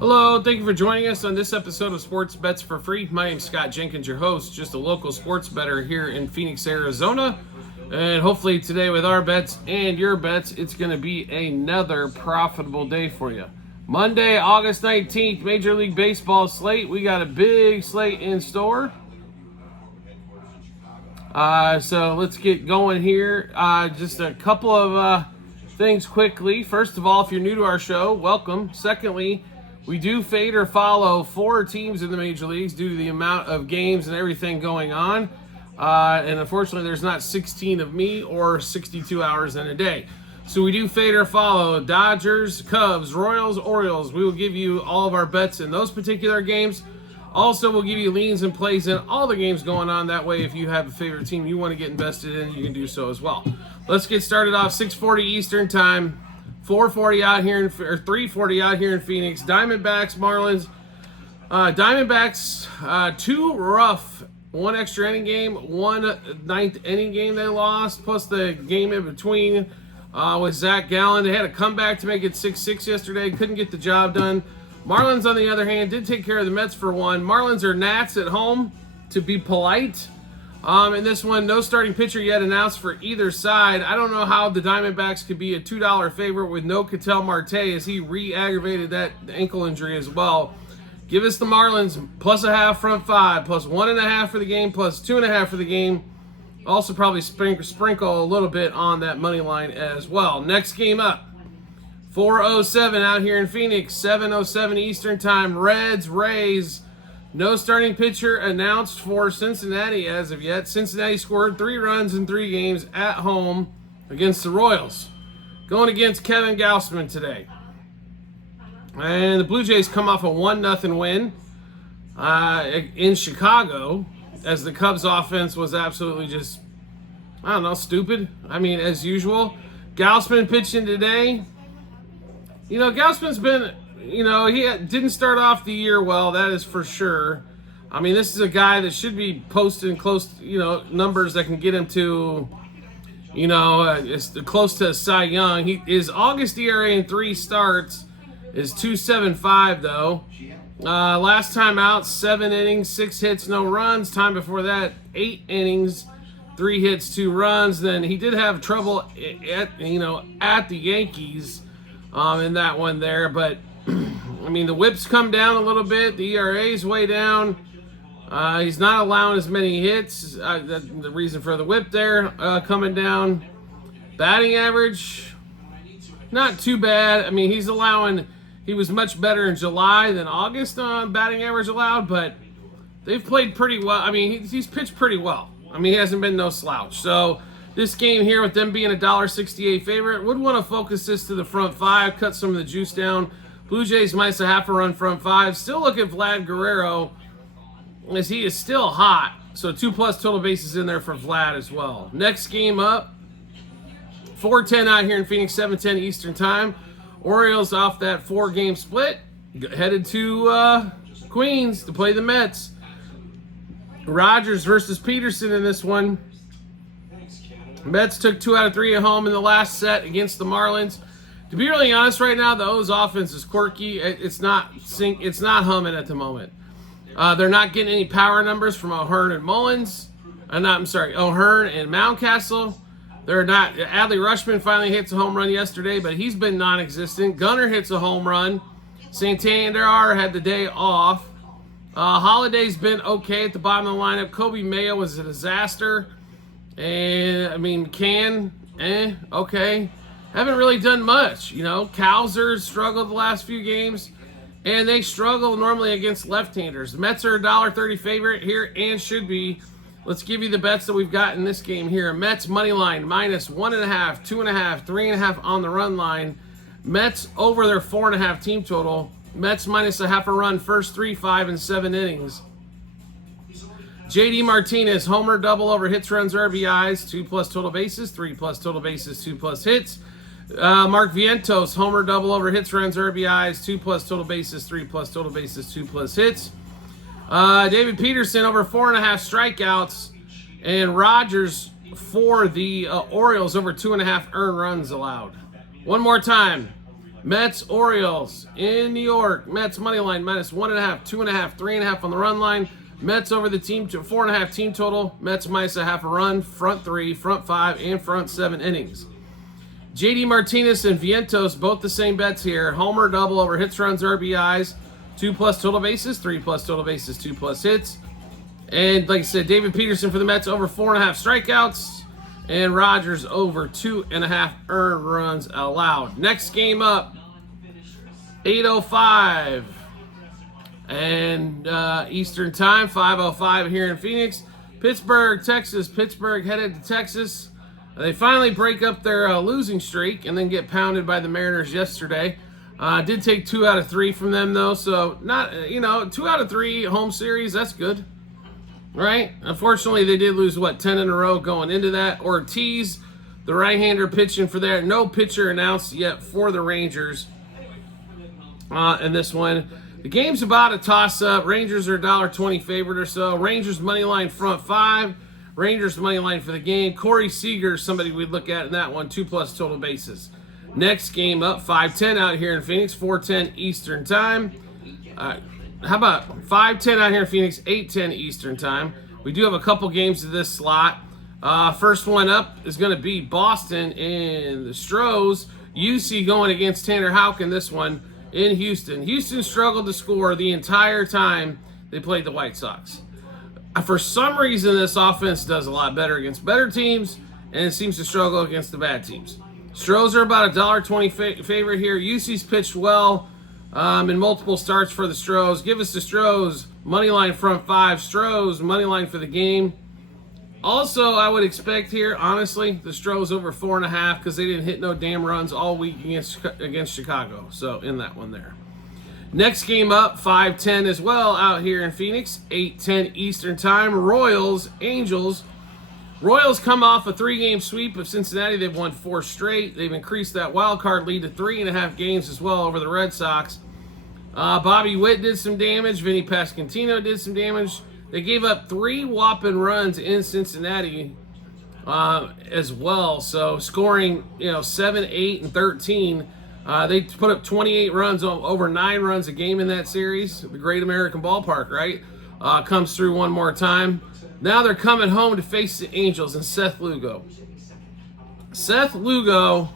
Hello, thank you for joining us on this episode of Sports Bets for Free. My name is Scott Jenkins, your host, just a local sports bettor here in Phoenix, Arizona. And hopefully today with our bets and your bets, it's going to be another profitable day for you. Monday, August 19th, Major League Baseball slate. We got a big slate in store. So let's get going here. Just a couple of things quickly. First of all, if you're new to our show, welcome. Secondly, we do fade or follow 4 teams in the major leagues due to the amount of games and everything going on. And unfortunately, there's not 16 of me or 62 hours in a day. So we do fade or follow Dodgers, Cubs, Royals, Orioles. We will give you all of our bets in those particular games. Also, we'll give you leans and plays in all the games going on. That way, if you have a favorite team you want to get invested in, you can do so as well. Let's get started off 6:40 Eastern time. 4:40 out here, or 3:40 out here in Phoenix. Diamondbacks, Marlins. Diamondbacks, 2 rough, 1 extra inning game, 1 ninth inning game they lost, plus the game in between with Zach Gallen. They had a comeback to make it 6-6 yesterday. Couldn't get the job done. Marlins, on the other hand, did take care of the Mets for 1. Marlins are Nats at home, to be polite. In this one, no starting pitcher yet announced for either side. I don't know how the Diamondbacks could be a $2 favorite with no Ketel Marte, as he re-aggravated that ankle injury as well. Give us the Marlins plus a half front 5, plus 1.5 for the game, plus 2.5 for the game. Also probably sprinkle a little bit on that money line as well. Next game up, 4:07 out here in Phoenix, 7:07 Eastern time. Reds, Rays. No starting pitcher announced for Cincinnati as of yet. Cincinnati scored 3 runs in 3 games at home against the Royals. Going against Kevin Gausman today. And the Blue Jays come off a 1-0 win in Chicago, as the Cubs offense was absolutely just, I don't know, stupid. I mean, as usual. Gausman pitching today. You know, Gausman's been... he didn't start off the year well, that is for sure. I mean, this is a guy that should be posting close, numbers that can get him to, it's close to Cy Young. His August ERA in 3 starts is 2.75 though. Last time out, 7 innings, 6 hits, no runs. Time before that, 8 innings, 3 hits, 2 runs. Then he did have trouble at the Yankees in that one there, but I mean, the whip's come down a little bit. The ERA's way down. He's not allowing as many hits. The reason for the whip there coming down. Batting average, not too bad. I mean, he was much better in July than August on batting average allowed, but they've played pretty well. I mean, he's pitched pretty well. I mean, he hasn't been no slouch. So this game here, with them being a $1.68 favorite, would want to focus this to the front 5, cut some of the juice down. Blue Jays minus a half a run front 5. Still look at Vlad Guerrero, as he is still hot. So 2+ total bases in there for Vlad as well. Next game up, 4:10 out here in Phoenix, 7:10 Eastern time. Orioles off that 4-game split, headed to Queens to play the Mets. Rogers versus Peterson in this one. Mets took 2 out of 3 at home in the last set against the Marlins. To be really honest, right now, the O's offense is quirky. It's not humming at the moment. They're not getting any power numbers from O'Hearn and O'Hearn and Mountcastle. They're not. Adley Rutschman finally hits a home run yesterday, but he's been non-existent. Gunnar hits a home run. Santander had the day off. Holiday's been okay at the bottom of the lineup. Kobe Mayo was a disaster. And, I mean, okay. Haven't really done much, Cowser's struggled the last few games, and they struggle normally against left-handers. The Mets are a $1.30 favorite here and should be. Let's give you the bets that we've got in this game here. Mets money line minus 1.5, 2.5, 3.5 on the run line. Mets over their 4.5 team total. Mets minus a half a run first 3, 5, and 7 innings. JD Martinez, homer, double over hits, runs, RBIs, 2+ total bases, 3+ total bases, 2+ hits. Mark Vientos, homer, double over hits, runs, RBIs, 2+ total bases, 3+ total bases, 2+ hits. David Peterson over 4.5 strikeouts, and Rogers for the Orioles over 2.5 earned runs allowed. One more time. Mets, Orioles in New York. Mets money line minus 1.5, 2.5, 3.5 on the run line. Mets over the team to 4.5 team total. Mets minus a half a run, front 3, front 5, and front 7 innings. JD Martinez and Vientos, both the same bets here. Homer double over hits, runs, RBIs. 2+ total bases, 3+ total bases, 2+ hits. And like I said, David Peterson for the Mets over 4.5 strikeouts. And Rogers over 2.5 earned runs allowed. Next game up, 8:05 and Eastern Time, 5:05 here in Phoenix. Pittsburgh, Texas. Pittsburgh headed to Texas. They finally break up their losing streak and then get pounded by the Mariners yesterday. Did take 2 out of 3 from them though, so not 2 out of 3 home series. That's good. Right? Unfortunately, they did lose, 10 in a row going into that. Ortiz, the right-hander pitching for there. No pitcher announced yet for the Rangers in this one. The game's about a toss-up. Rangers are $1.20 favorite or so. Rangers money line front 5. Rangers money line for the game. Corey Seager, somebody we'd look at in that one. 2+ total bases. Next game up, 5:10 out here in Phoenix. 4:10 Eastern Time. How about 5:10 out here in Phoenix, 8:10 Eastern Time. We do have a couple games of this slot. First one up is going to be Boston and the Stros. UC going against Tanner Houck in this one in Houston. Houston struggled to score the entire time they played the White Sox. For some reason, this offense does a lot better against better teams, and it seems to struggle against the bad teams. Stros are about $1.20 favorite here. UC's pitched well. In multiple starts for the Stros. Give us the Stros money line front 5. Stros money line for the game. Also, I would expect here, honestly, the Stros over 4.5 because they didn't hit no damn runs all week against Chicago. So in that one there. Next game up, 5:10 as well out here in Phoenix. 8:10 Eastern Time. Royals, Angels. Royals come off a 3-game sweep of Cincinnati. They've won 4 straight. They've increased that wild card lead to 3.5 games as well over the Red Sox. Bobby Witt did some damage. Vinny Pasquantino did some damage. They gave up 3 whopping runs in Cincinnati as well. So scoring, 7, 8, and 13. They put up 28 runs, over 9 runs a game in that series. The Great American Ballpark, right? Comes through one more time. Now they're coming home to face the Angels and Seth Lugo. Seth Lugo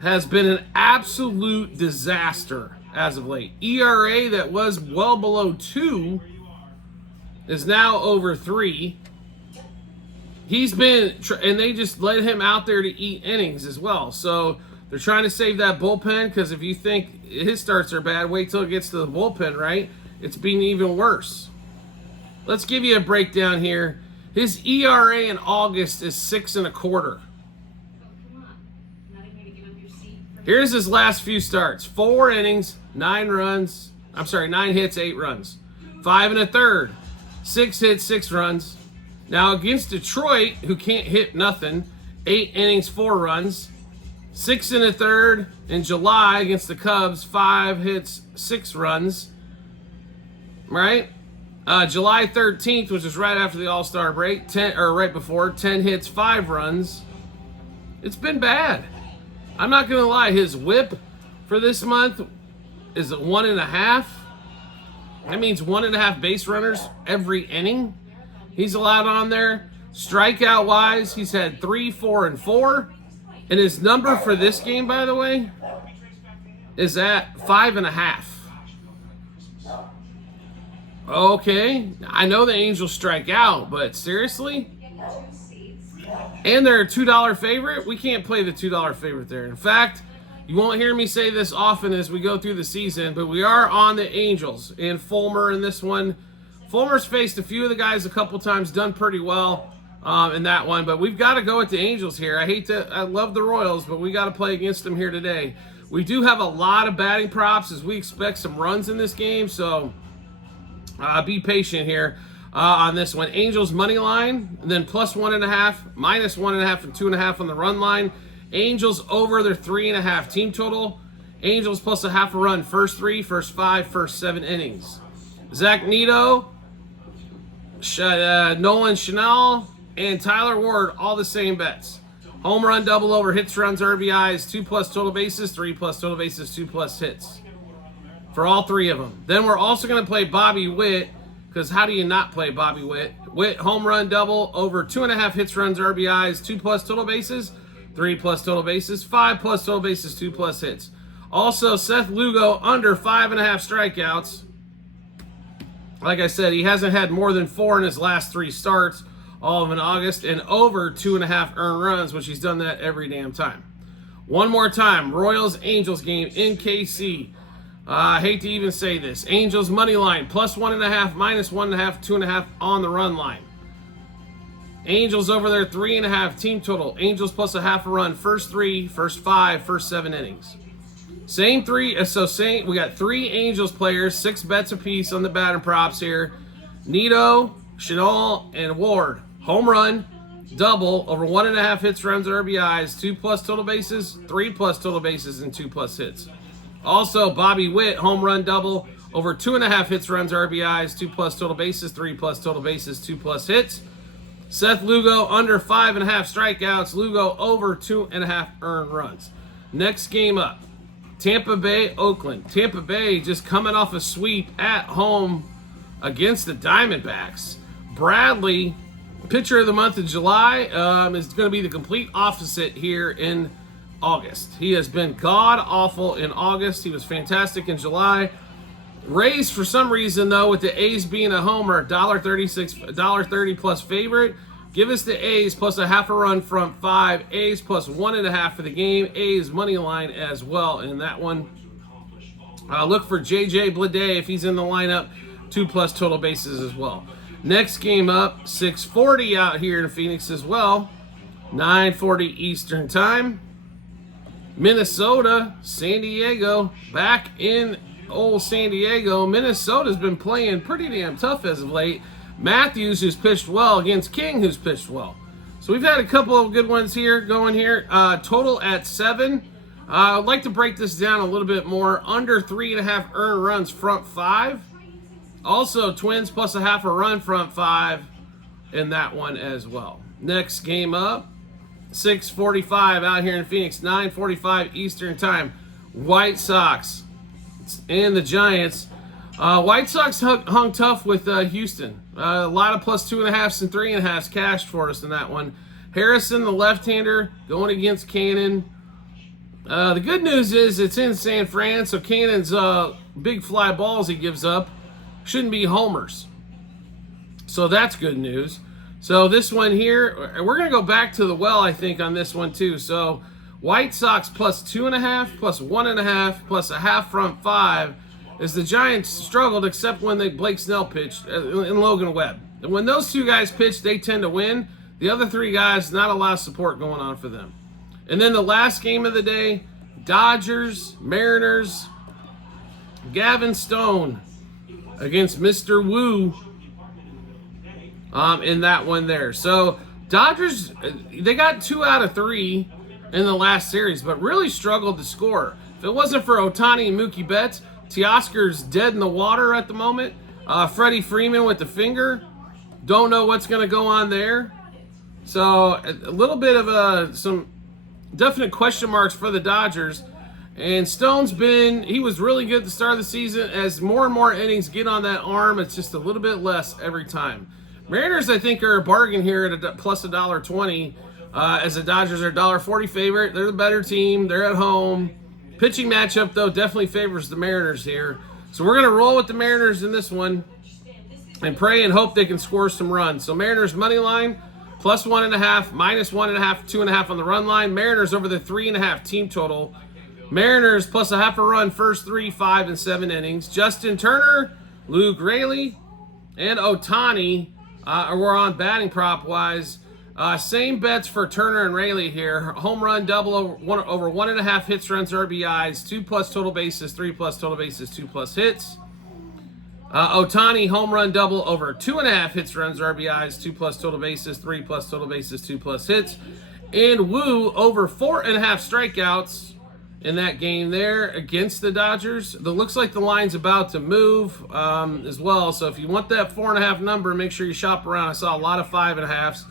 has been an absolute disaster as of late. ERA that was well below 2 is now over 3. He's been, and they just let him out there to eat innings as well. So they're trying to save that bullpen because if you think his starts are bad, wait till it gets to the bullpen, right? It's been even worse. Let's give you a breakdown here. His ERA in August is 6.25. Here's his last few starts. 4 innings, 9 hits, 8 runs. 5 1/3, 6 hits, 6 runs. Now against Detroit, who can't hit nothing, 8 innings, 4 runs. 6 1/3 in July against the Cubs, 5 hits, 6 runs. Right? July 13th, which is right after the All-Star break, right before, 10 hits, 5 runs. It's been bad. I'm not going to lie. His whip for this month is 1.5. That means 1.5 base runners every inning he's allowed on there. Strikeout-wise, he's had 3, 4, and 4. And his number for this game, by the way, is at 5.5. Okay, I know the Angels strike out, but seriously? And they're a $2 favorite? We can't play the $2 favorite there. In fact, you won't hear me say this often as we go through the season, but we are on the Angels. And Fulmer in this one. Fulmer's faced a few of the guys a couple times, done pretty well in that one, but we've got to go with the Angels here. I love the Royals, but we got to play against them here today. We do have a lot of batting props as we expect some runs in this game, so be patient here on this one. Angels money line, and then plus 1.5, minus 1.5, and 2.5 on the run line. Angels over their 3.5 team total. Angels plus a half a run, first 3, first 5, first 7 innings. Zach Neto, Nolan Chanel, and Tyler Ward, all the same bets. Home run, double over, hits, runs, RBIs, 2+ total bases, 3+ total bases, 2+ hits. For all three of them. Then we're also going to play Bobby Witt, because how do you not play Bobby Witt? Witt, home run, double, over 2.5 hits, runs, RBIs, 2+ total bases, 3+ total bases, 5+ total bases, 2+ hits. Also, Seth Lugo, under 5.5 strikeouts. Like I said, he hasn't had more than 4 in his last 3 starts, all of in August, and over 2.5 earned runs, which he's done that every damn time. One more time, Royals-Angels game in KC. I hate to even say this. Angels money line, +1.5, -1.5, 2.5 on the run line. Angels over there, 3.5 team total. Angels plus a half a run, first 3, first 5, first 7 innings. We got 3 Angels players, 6 bets apiece on the batting props here. Nito, Chenal, and Ward. Home run, double, over 1.5 hits, runs, RBIs, 2+ total bases, 3+ total bases, and 2+ hits. Also, Bobby Witt, home run, double, over 2.5 hits, runs, RBIs, 2+ total bases, 3+ total bases, 2+ hits. Seth Lugo, under 5.5 strikeouts. Lugo, over 2.5 earned runs. Next game up, Tampa Bay, Oakland. Tampa Bay just coming off a sweep at home against the Diamondbacks. Bradley, pitcher of the month of July, is going to be the complete opposite here in August. He has been god-awful in August. He was fantastic in July. Rays, for some reason, though, with the A's being a homer, $1.36, $1.30 plus favorite. Give us the A's plus a half a run front 5. A's plus 1.5 for the game. A's money line as well in that one. Look for J.J. Bleday if he's in the lineup. 2+ total bases as well. Next game up, 6:40 out here in Phoenix as well. 9:40 Eastern time. Minnesota, San Diego, back in old San Diego. Minnesota's been playing pretty damn tough as of late. Matthews, who's pitched well, against King, who's pitched well. So we've had a couple of good ones here going here. Total at 7. I'd like to break this down a little bit more. Under 3.5 earned runs, front 5. Also, Twins plus a half a run, front 5 in that one as well. Next game up, 6:45 out here in Phoenix, 9:45 Eastern time. White Sox and the Giants. White Sox hung tough with Houston. A lot of +2.5s and 3.5s cashed for us in that one. Harrison, the left-hander, going against Cannon. The good news is it's in San Fran, so Cannon's big fly balls he gives up shouldn't be homers. So that's good news. So this one here, we're going to go back to the well, I think, on this one too. So White Sox +2.5, +1.5, plus a half front 5, as the Giants struggled except when Blake Snell pitched and Logan Webb. And when those two guys pitch, they tend to win. The other 3 guys, not a lot of support going on for them. And then the last game of the day, Dodgers, Mariners, Gavin Stone against Mr. Wu in that one there. So Dodgers, they got 2 out of 3 in the last series, but really struggled to score. If it wasn't for Ohtani and Mookie Betts, Teoscar's dead in the water at the moment. Freddie Freeman with the finger. Don't know what's going to go on there. So a little bit of some definite question marks for the Dodgers. And Stone's he was really good at the start of the season. As more and more innings get on that arm, it's just a little bit less every time. Mariners, I think, are a bargain here at a plus $1.20. As the Dodgers are $1.40 favorite. They're the better team. They're at home. Pitching matchup, though, definitely favors the Mariners here. So we're going to roll with the Mariners in this one and pray and hope they can score some runs. So Mariners money line, +1.5, -1.5, 2.5 on the run line. Mariners over the 3.5 team total. Mariners plus a half a run, first 3, 5, and 7 innings. Justin Turner, Luke Raley, and Ohtani were on batting prop-wise. Same bets for Turner and Raley here. Home run, double over 1.5 hits, runs, RBIs, 2+ total bases, 3+ total bases, 2+ hits. Ohtani, home run, double over 2.5 hits, runs, RBIs, 2+ total bases, 3+ total bases, 2+ hits. And Wu over 4.5 strikeouts in that game there against the Dodgers. It looks like the line's about to move as well. So if you want that 4.5 number, make sure you shop around. I saw a lot of 5.5s.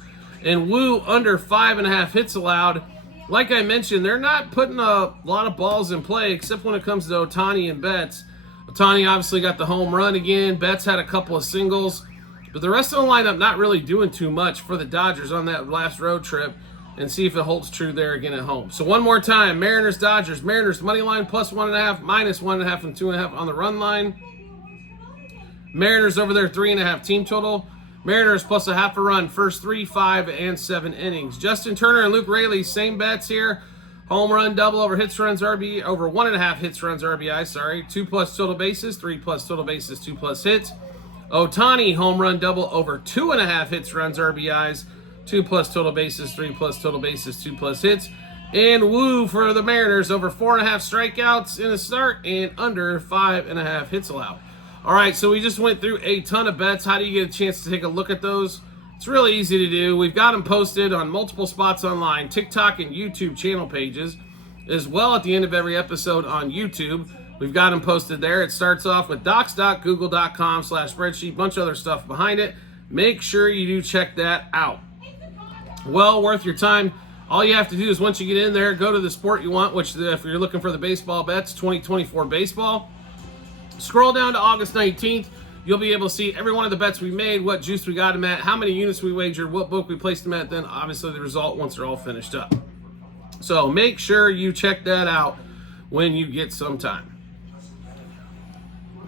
And Woo under 5.5 hits allowed. Like I mentioned, they're not putting a lot of balls in play except when it comes to Ohtani and Betts. Ohtani obviously got the home run again. Betts had a couple of singles. But the rest of the lineup not really doing too much for the Dodgers on that last road trip. And see if it holds true there again at home. So one more time, Mariners, Dodgers. Mariners money line plus 1.5, minus 1.5 and 2.5 on the run line. Mariners over there 3.5 team total. Mariners plus 0.5 run, first 3, 5, and 7 innings. Justin Turner and Luke Raley, same bets here. Home run, double over hits, runs, RBI, over 1.5 hits, runs, RBI, sorry. 2 plus total bases, 3 plus total bases, 2 plus hits. Ohtani, home run, double over 2.5 hits, runs, RBIs. 2 plus total bases, 3 plus total bases, 2 plus hits. And Woo for the Mariners, over 4.5 strikeouts in a start and under 5.5 hits allowed. All right, so we just went through a ton of bets. How do you get a chance to take a look at those? It's really easy to do. We've got them posted on multiple spots online, TikTok and YouTube channel pages, as well at the end of every episode on YouTube. We've got them posted there. It starts off with docs.google.com/spreadsheet, bunch of other stuff behind it. Make sure you do check that out. Well worth your time. All you have to do is once you get in there, go to the sport you want, which if you're looking for the baseball bets, 2024 baseball. Scroll down to August 19th. You'll be able to see every one of the bets we made, what juice we got them at, how many units we wagered, what book we placed them at, then obviously the result once they're all finished up. So make sure you check that out when you get some time.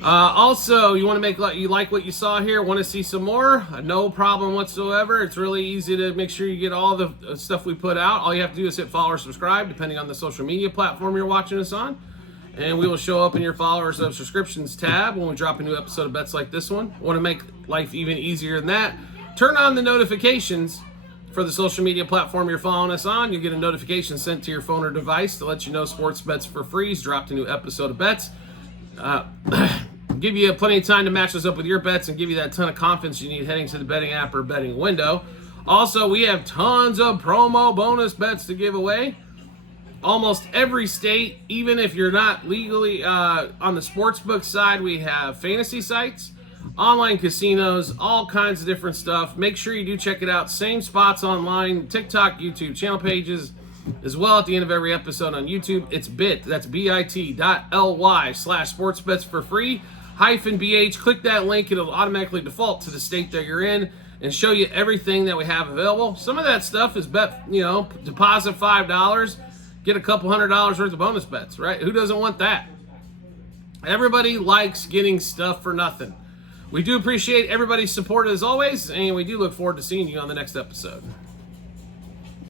Also, you want to make you like what you saw here, want to see some more? No problem whatsoever. It's really easy to make sure you get all the stuff we put out. All you have to do is hit follow or subscribe, depending on the social media platform you're watching us on. And we will show up in your followers of subscriptions tab when we drop a new episode of bets like this one. Want to make life even easier than that? Turn on the notifications for the social media platform you're following us on. You'll get a notification sent to your phone or device to let you know Sports Bets for Free's dropped a new episode of bets. Give you plenty of time to match those up with your bets and give you that ton of confidence you need heading to the betting app or betting window. Also, we have tons of promo bonus bets to give away. Almost every state, even if you're not legally on the sportsbook side, we have fantasy sites, online casinos, all kinds of different stuff. Make sure you do check it out. Same spots online, TikTok, YouTube channel pages, as well at the end of every episode on YouTube. It's that's bit.ly/sportsbetsforfree -BH. Click that link. It'll automatically default to the state that you're in and show you everything that we have available. Some of that stuff is deposit $5. Get a couple $100 worth of bonus bets, right? Who doesn't want that? Everybody likes getting stuff for nothing. We do appreciate everybody's support as always, and we do look forward to seeing you on the next episode.